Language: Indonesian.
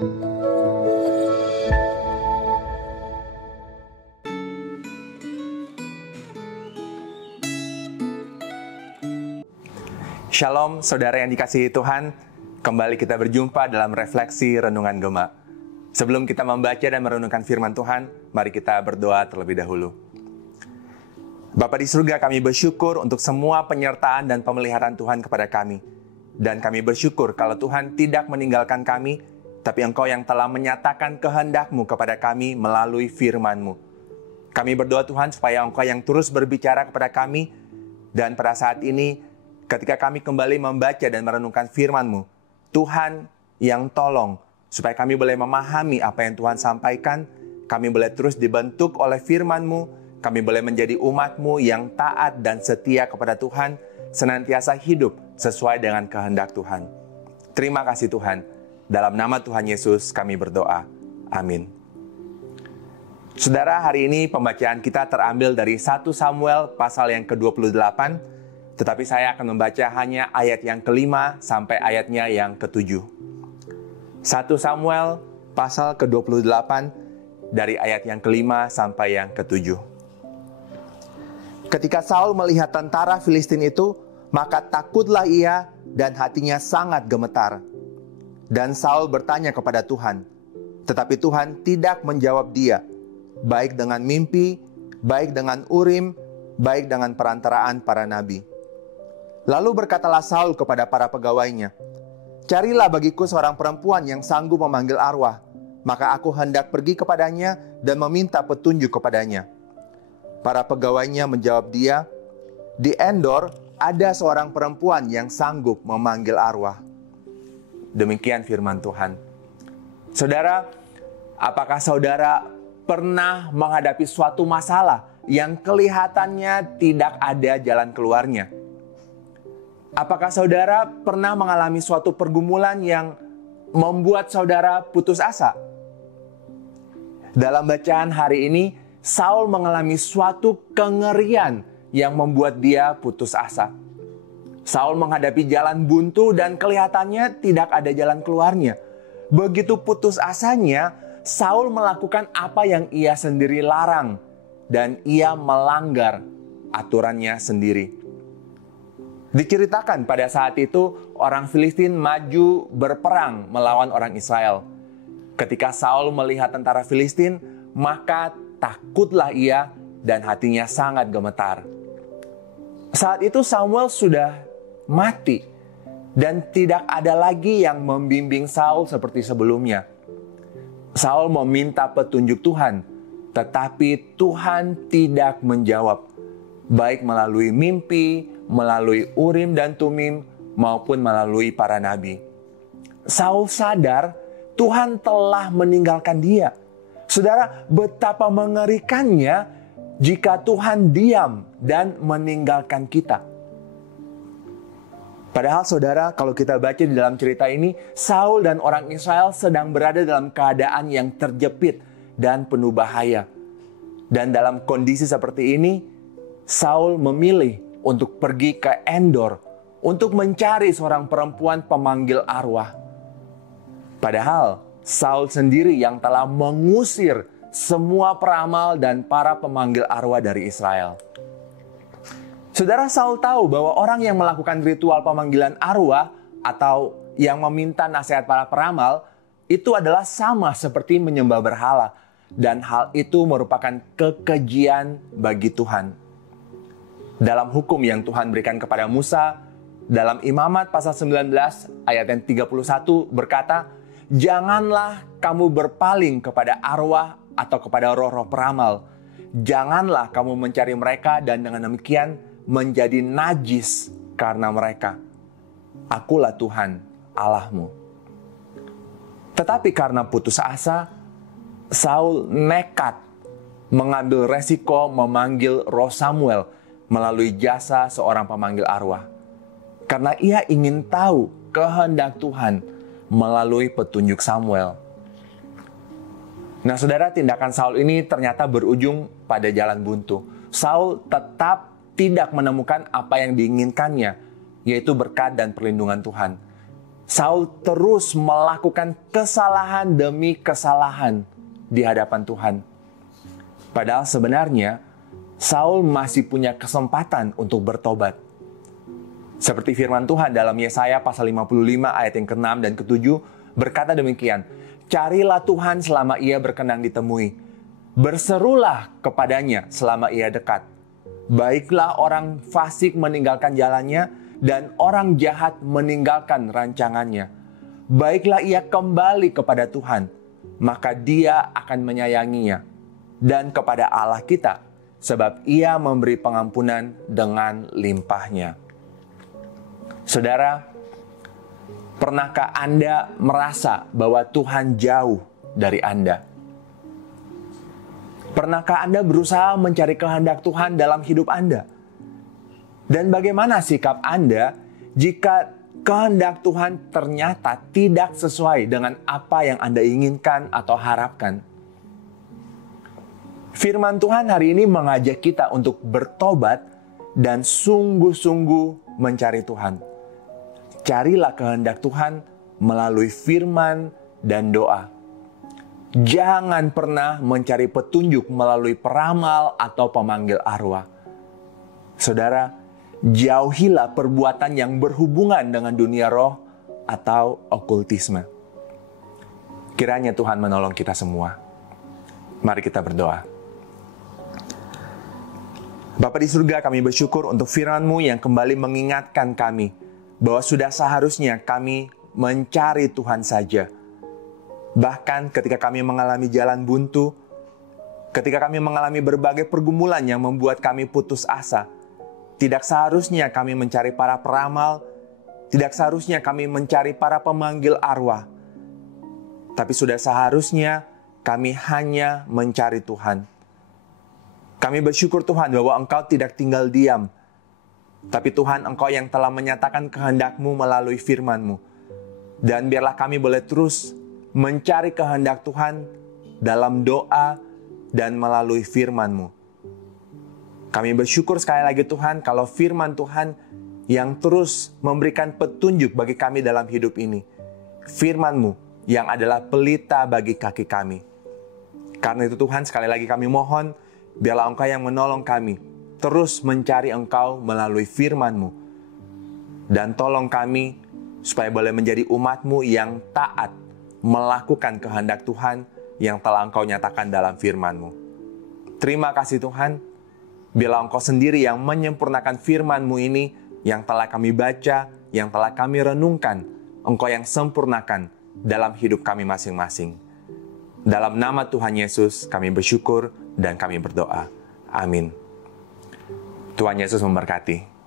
Shalom, saudara yang dikasihi Tuhan. Kembali kita berjumpa dalam refleksi Renungan Gema. Sebelum kita membaca dan merenungkan firman Tuhan, mari kita berdoa terlebih dahulu. Bapa di surga, kami bersyukur untuk semua penyertaan dan pemeliharaan Tuhan kepada kami. Dan kami bersyukur kalau Tuhan tidak meninggalkan kami, tapi Engkau yang telah menyatakan kehendak-Mu kepada kami melalui firman-Mu. Kami berdoa Tuhan supaya Engkau yang terus berbicara kepada kami, dan pada saat ini, ketika kami kembali membaca dan merenungkan firman-Mu, Tuhan yang tolong supaya kami boleh memahami apa yang Tuhan sampaikan, kami boleh terus dibentuk oleh firman-Mu, kami boleh menjadi umat-Mu yang taat dan setia kepada Tuhan, senantiasa hidup sesuai dengan kehendak Tuhan. Terima kasih Tuhan. Dalam nama Tuhan Yesus kami berdoa. Amin. Saudara, hari ini pembacaan kita terambil dari 1 Samuel pasal yang ke-28, tetapi saya akan membaca hanya ayat yang ke-5 sampai ayatnya yang ke-7. 1 Samuel pasal ke-28 dari ayat yang ke-5 sampai yang ke-7. Ketika Saul melihat tentara Filistin itu, maka takutlah ia dan hatinya sangat gemetar. Dan Saul bertanya kepada Tuhan, tetapi Tuhan tidak menjawab dia, baik dengan mimpi, baik dengan Urim, baik dengan perantaraan para nabi. Lalu berkatalah Saul kepada para pegawainya, "Carilah bagiku seorang perempuan yang sanggup memanggil arwah, maka aku hendak pergi kepadanya dan meminta petunjuk kepadanya." Para pegawainya menjawab dia, "Di Endor ada seorang perempuan yang sanggup memanggil arwah." Demikian firman Tuhan. Saudara, apakah saudara pernah menghadapi suatu masalah yang kelihatannya tidak ada jalan keluarnya? Apakah saudara pernah mengalami suatu pergumulan yang membuat saudara putus asa? Dalam bacaan hari ini, Saul mengalami suatu kengerian yang membuat dia putus asa. Saul menghadapi jalan buntu dan kelihatannya tidak ada jalan keluarnya. Begitu putus asanya, Saul melakukan apa yang ia sendiri larang dan ia melanggar aturannya sendiri. Diceritakan pada saat itu orang Filistin maju berperang melawan orang Israel. Ketika Saul melihat tentara Filistin, maka takutlah ia dan hatinya sangat gemetar. Saat itu Samuel sudah mati dan tidak ada lagi yang membimbing Saul seperti sebelumnya. Saul meminta petunjuk Tuhan, tetapi Tuhan tidak menjawab, baik melalui mimpi, melalui Urim dan Tumim, maupun melalui para nabi. Saul sadar Tuhan telah meninggalkan dia. Saudara, betapa mengerikannya jika Tuhan diam dan meninggalkan kita. Padahal saudara, kalau kita baca di dalam cerita ini, Saul dan orang Israel sedang berada dalam keadaan yang terjepit dan penuh bahaya. Dan dalam kondisi seperti ini, Saul memilih untuk pergi ke Endor untuk mencari seorang perempuan pemanggil arwah. Padahal Saul sendiri yang telah mengusir semua peramal dan para pemanggil arwah dari Israel. Saudara, Saul tahu bahwa orang yang melakukan ritual pemanggilan arwah atau yang meminta nasihat para peramal itu adalah sama seperti menyembah berhala, dan hal itu merupakan kekejian bagi Tuhan. Dalam hukum yang Tuhan berikan kepada Musa, dalam Imamat pasal 19 ayat yang 31 berkata, "Janganlah kamu berpaling kepada arwah atau kepada roh-roh peramal. Janganlah kamu mencari mereka dan dengan demikian menjadi najis karena mereka. Akulah Tuhan Allahmu." Tetapi karena putus asa, Saul nekat mengambil resiko memanggil roh Samuel melalui jasa seorang pemanggil arwah. Karena ia ingin tahu kehendak Tuhan melalui petunjuk Samuel. Nah saudara, tindakan Saul ini ternyata berujung pada jalan buntu. Saul tetap tidak menemukan apa yang diinginkannya, yaitu berkat dan perlindungan Tuhan. Saul terus melakukan kesalahan demi kesalahan di hadapan Tuhan. Padahal sebenarnya Saul masih punya kesempatan untuk bertobat. Seperti firman Tuhan dalam Yesaya pasal 55 ayat yang ke-6 dan ke-7 berkata demikian, "Carilah Tuhan selama ia berkenan ditemui. Berserulah kepadanya selama ia dekat. Baiklah orang fasik meninggalkan jalannya dan orang jahat meninggalkan rancangannya. Baiklah ia kembali kepada Tuhan, maka Dia akan menyayanginya, dan kepada Allah kita, sebab Ia memberi pengampunan dengan limpahnya." Saudara, pernahkah Anda merasa bahwa Tuhan jauh dari Anda? Pernahkah Anda berusaha mencari kehendak Tuhan dalam hidup Anda? Dan bagaimana sikap Anda jika kehendak Tuhan ternyata tidak sesuai dengan apa yang Anda inginkan atau harapkan? Firman Tuhan hari ini mengajak kita untuk bertobat dan sungguh-sungguh mencari Tuhan. Carilah kehendak Tuhan melalui firman dan doa. Jangan pernah mencari petunjuk melalui peramal atau pemanggil arwah. Saudara, jauhilah perbuatan yang berhubungan dengan dunia roh atau okultisme. Kiranya Tuhan menolong kita semua. Mari kita berdoa. Bapa di surga, kami bersyukur untuk firman-Mu yang kembali mengingatkan kami bahwa sudah seharusnya kami mencari Tuhan saja. Bahkan ketika kami mengalami jalan buntu, ketika kami mengalami berbagai pergumulan yang membuat kami putus asa, tidak seharusnya kami mencari para peramal, tidak seharusnya kami mencari para pemanggil arwah, tapi sudah seharusnya kami hanya mencari Tuhan. Kami bersyukur Tuhan bahwa Engkau tidak tinggal diam, tapi Tuhan, Engkau yang telah menyatakan kehendak-Mu melalui firman-Mu. Dan biarlah kami boleh terus mencari kehendak Tuhan dalam doa dan melalui firman-Mu. Kami bersyukur sekali lagi Tuhan kalau firman Tuhan yang terus memberikan petunjuk bagi kami dalam hidup ini. Firman-Mu yang adalah pelita bagi kaki kami. Karena itu Tuhan, sekali lagi kami mohon, biarlah Engkau yang menolong kami terus mencari Engkau melalui firman-Mu. Dan tolong kami supaya boleh menjadi umat-Mu yang taat melakukan kehendak Tuhan yang telah Engkau nyatakan dalam firman-Mu. Terima kasih Tuhan, biarlah Engkau sendiri yang menyempurnakan firman-Mu ini yang telah kami baca, yang telah kami renungkan. Engkau yang sempurnakan dalam hidup kami masing-masing. Dalam nama Tuhan Yesus kami bersyukur dan kami berdoa. Amin. Tuhan Yesus memberkati.